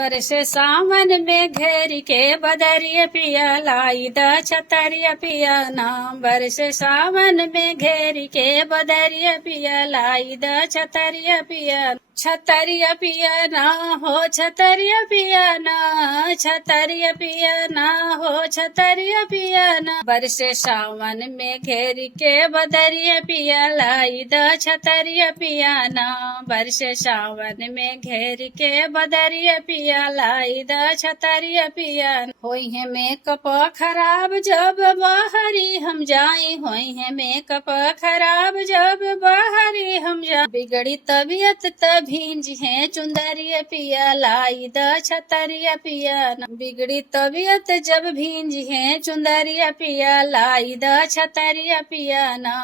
बरसे सावन में घेर के बदरिया पिया लाई द छतरिया पिया नाम। बरसे सावन में घेर के बदरिया पिया लाई द छतरिया पिया। छतरिया पिया ना हो छतरिया पिया ना, छतरिया पिया ना हो छतरिया पिया ना। बरसे सावन में घेर के बदरिया पिया लाई द छतरिया पिया ना। बरसे सावन में घेर के बदरिया पिया लाई द छतरिया पिया। होई है मेकअप खराब जब बाहरी हम जाए, होई है मेकअप खराब जब बाहरी हम जाए। बिगड़ी तबीयत तब भींज है चुंदरिया पिया लाई द छतरिया पिया। बिगड़ी तबीयत जब भींज है चुंदरिया पिया लाई द छतरिया पिया ना।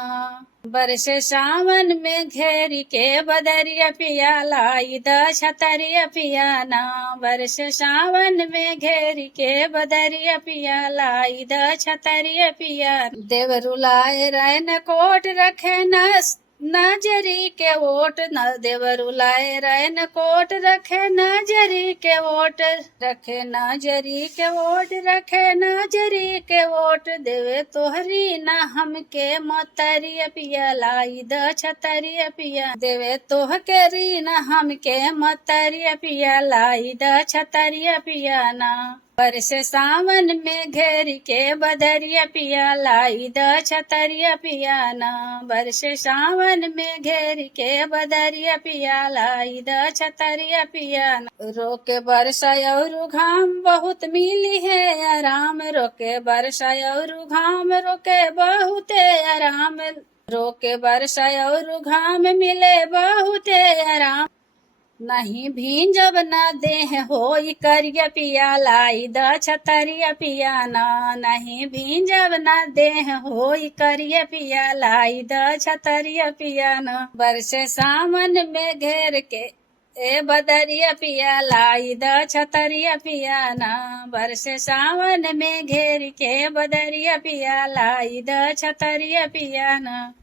बरसे सावन में घेर के बदरिया पिया लाई द छतरिया पिया ना। बरसे सावन में घेर के बदरिया पिया लाई द छतरिया पिया। देवरुलाए रैन कोट रखे नजरी के वोट न। देवरुलाए रैन कोट रखे नजरी के वोट, रखे नजरी के वोट, रखे नजरी के वोट। देवे तोहरी न हमके मतरिया पिया लाई द छतरिया पिया। देवे तोह के री न हमके मतरिया पिया लाई द छतरिया पिया ना। बरसे सावन में घेर के बदरिया पिया लाई द छतरिया पिया ना। बरसे सावन में घेर के बदरिया पिया लाई द छतरिया पिया ना। रोके बरसा और घाम बहुत मिली है आराम, रोके बरसा और घाम, रोके बहुत आराम। रोके बरसा और घाम मिले बहुत आराम। नहीं भींजब न देह होई करिया पिया लाई द छतरिया पिया ना। नहीं भींजब न देह होई करिया पिया लाई द छतरिया पिया ना। बरसे सावन में घेर के ए बदरिया पिया लाई द छतरिया पिया ना। बरसे सावन में घेर के बदरिया पिया लाई द छतरिया पिया ना।